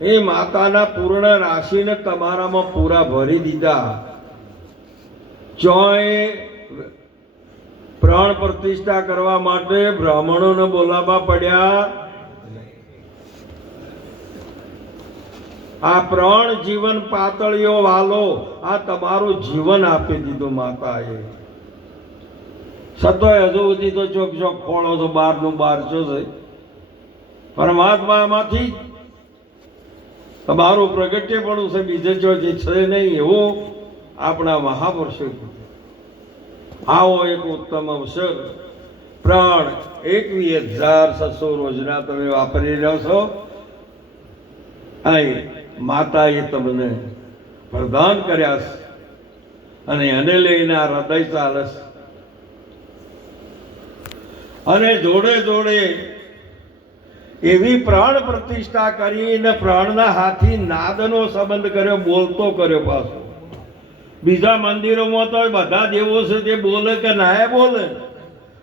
એ માતાના પૂર્ણ રાશિને તમારામાં પૂરા ભરી દીધા. ચોય પ્રાણ પ્રતિષ્ઠા કરવા માટે બ્રાહ્મણોને બોલાવવા પડ્યા. આ પ્રાણ જીવન પાતળીઓ વાલો આ તમારું જીવન આપી દીધું માતાએ. છતાંય હજુ સુધી તો ચોક ચોક ખોળો તો બહારનું બહાર છો છે. પરમાત્મામાંથી તમારું પ્રગટ્યપણું છે, બીજે ચોથી છે નહીં. એવું આપણા મહાપુરુષો કીધું. આવો એક ઉત્તમ અવસર. પ્રાણ 21,600 રોજના તમે વાપરી રહ્યો છો. અહીં માતાએ તમને પ્રદાન કર્યા છે અને એને લઈને આ હૃદય ચાલે છે. અને જોડે જોડે એવી પ્રાણ પ્રતિષ્ઠા કરીને પ્રાણના હાથી નાદનો સંબંધ કર્યો, બોલતો કર્યો. પાછો બીજા મંદિરોમાં તો બધા દેવો છે તે બોલે કે ના બોલે,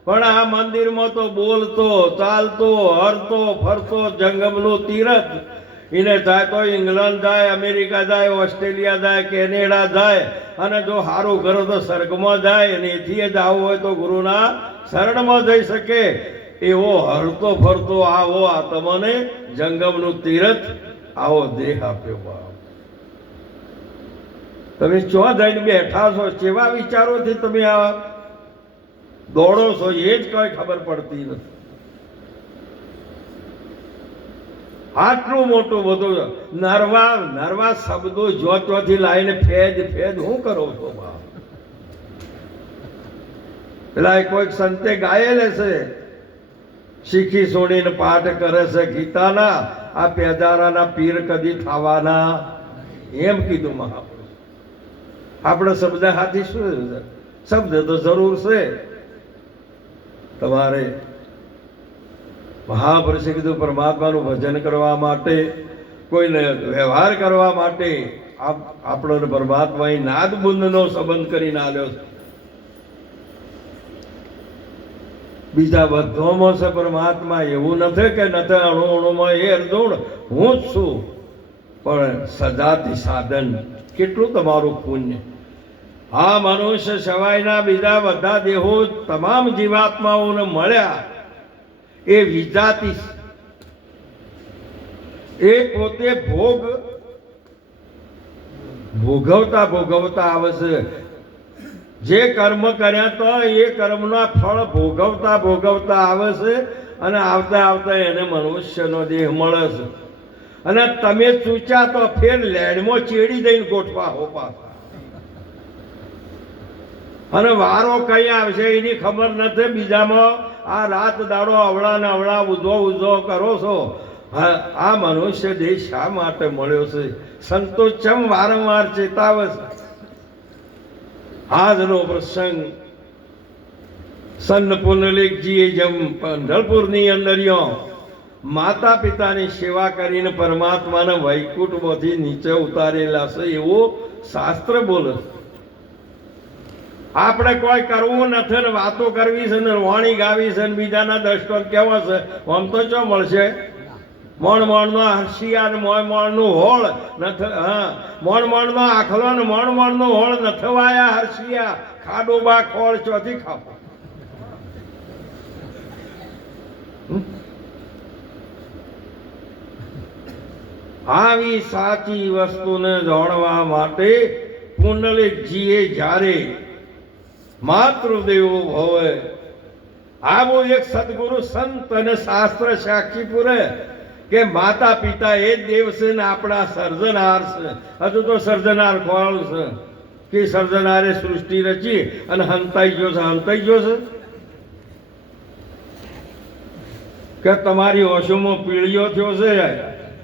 પણ આ મંદિરમાં તો બોલતો, ચાલતો, હરતો, ફરતો, જંગમનું તીરથ. એને જાય તો ઇંગ્લેન્ડ જાય, અમેરિકા જાય, ઓસ્ટ્રેલિયા જાય, કેનેડા જાય, અને જો સારું કરો તો સ્વર્ગમાં જાય, અને એથી જ આવવું હોય તો ગુરુના શરણમાં જઈ શકે. એવો હરતો ફરતો આવો આ તમને જંગમનું તીરથ આવો દેહ આપ્યો. બાપ, તમે ચો જઈને બેઠા છો, કેવા વિચારોથી તમે આ દોડો છો એ જ કઈ ખબર પડતી નથી. આટલું મોટું બધું નરવા નરવા શબ્દો જોતોથી લાવીને ફેદ ફેદ હું કરો છો? બાપ, પેલા કોઈક સંતે ગાયેલે છે, શીખી છોડીને પાઠ કરે છે ગીતાના, આ પેજારાના પીર કદી થવાના, એમ કીધું મહાપુરુષ. આપણે શબ્દ હાથી શું શબ્દ તો જરૂર છે તમારે. મહાપુરુષે કીધું પરમાત્માનું ભજન કરવા માટે, કોઈને વ્યવહાર કરવા માટે આપણો પરમાત્મા નાદ બુંદનો સંબંધ કરીને આવ્યો છે. બીજા બધોમાં છે પરમાત્મા. એવું નથી કે નથી અણુ અણુમાં એ અર્જુન હું જ છું, પણ સજાતી સાધન કેટલું તમારું પુણ્ય. આ મનુષ્ય સવાયના બીજા બધા દેહો તમામ જીવાત્માઓને મળ્યા એ વિજાતી, એ પોતે ભોગવતા ભોગવતા આવે છે. જે કર્મ કર્યા તો એ કર્મના ફળ ભોગવતા ભોગવતા આવે છે, અને આવતા આવતા એને મનુષ્યનો દેહ મળે છે. અને તમે ચૂચ્યા તો ફેર લેડમાં ચેડી દઈને ગોઠવા હો પાછા. અને વારો કઈ આવશે એની ખબર નથી. બીજામાં આ રાત દાડો અવળા ને અવળા ઉજવો કરો છો. આ મનુષ્ય દેહ શા માટે મળ્યો છે? સંતો ચમ વારંવાર ચેતાવે છે. આજનો પ્રસંગ સંત પુંડલીકજીએ જેમ પંઢરપુરની અંદર માતા પિતાની સેવા કરીને પરમાત્માને વૈકુંઠમાંથી નીચે ઉતારેલા છે એવું શાસ્ત્ર બોલે છે. આપણે કોઈ કરવું નથી ને વાતો કરવી છે ને વાણી ગાવી છે ને બીજાના દ્રષ્ટો કેવા છે, આમ તો ચો મળશે? મોણ નો હસિયા ને મોણ નું હોળ નથી. હા, મોણ નો આખલો ને મોણ નું હોળ નથવાયા હસિયા, ખાડોબા ખોળ ચોથી ખાપો. આવી સાચી વસ્તુને જાણવા માટે પુંડલીકજીએ જ્યારે માતૃદેવો ભવે આવો એક સદગુરુ સંત અને શાસ્ત્ર સાક્ષી પૂરે કે માતા પિતા એ જ દેવ છે ને આપણા સર્જનાર છે. હજુ તો સર્જનાર કોણ છે કે સર્જનારે સૃષ્ટિ રચી અને હંતાઈ ગયો છે કે તમારી ઓશોમાં પીળીઓ થયો છે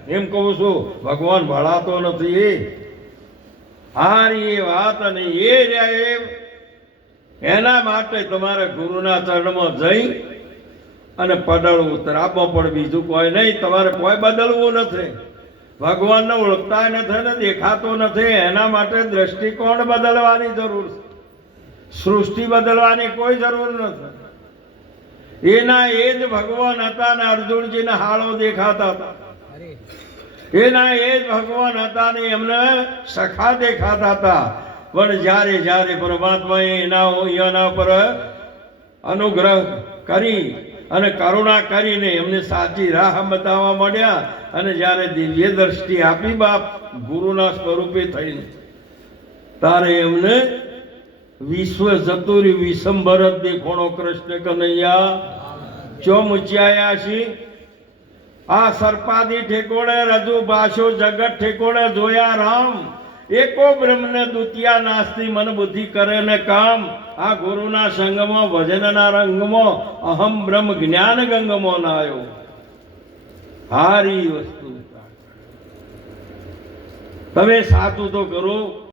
એમ કહું છું. ભગવાન ભળાતો નથી. હારી એ વાત. અને એ એના માટે તમારે ગુરુના ચરણમાં જઈ અને પડળવું તરાપમાં, પણ બીજું કોઈ નહીં. તમારે કોઈ બદલવું નથી. ભગવાનને ઓળખતા નથી ને દેખાતો નથી. એના માટે દ્રષ્ટિકોણ બદલવાની જરૂર છે. સૃષ્ટિ બદલવાની કોઈ જરૂર નથી. એના એ જ ભગવાન હતા ને અર્જુનજીને હાળો દેખાતા હતા. એના એ જ ભગવાન હતા ને એમને સખા દેખાતા હતા. પણ જ્યારે જ્યારે પરમાત્માએ એના પર અનુગ્રહ કરી અને કરુણા કરીને એમને સાચી રાહ બતાવવા માંડ્યા અને જ્યારે દિવ્ય દ્રષ્ટિ આપી બાપ ગુરુના સ્વરૂપે થઈને, તારે એમને વિશ્વ ચતુરી વિસંભરત દેખોણો કૃષ્ણ કનૈયા ચોમ ઉચ્યાયા છી. આ સર્પાદી ઠેકોણે રજુ ભાષો જગત ઠેકોણે જોયા રામ. એકો બ્રહ્મને દ્વિતીયા નાસ્તી મન બુદ્ધિ કરે ને કામ. આ ગુરુના સંગમાં ભજનના રંગમાં અહમ બ્રહ્મ જ્ઞાન ગંગમાં નાયો. હારી વસ્તુ તમે સાચું તો કરો.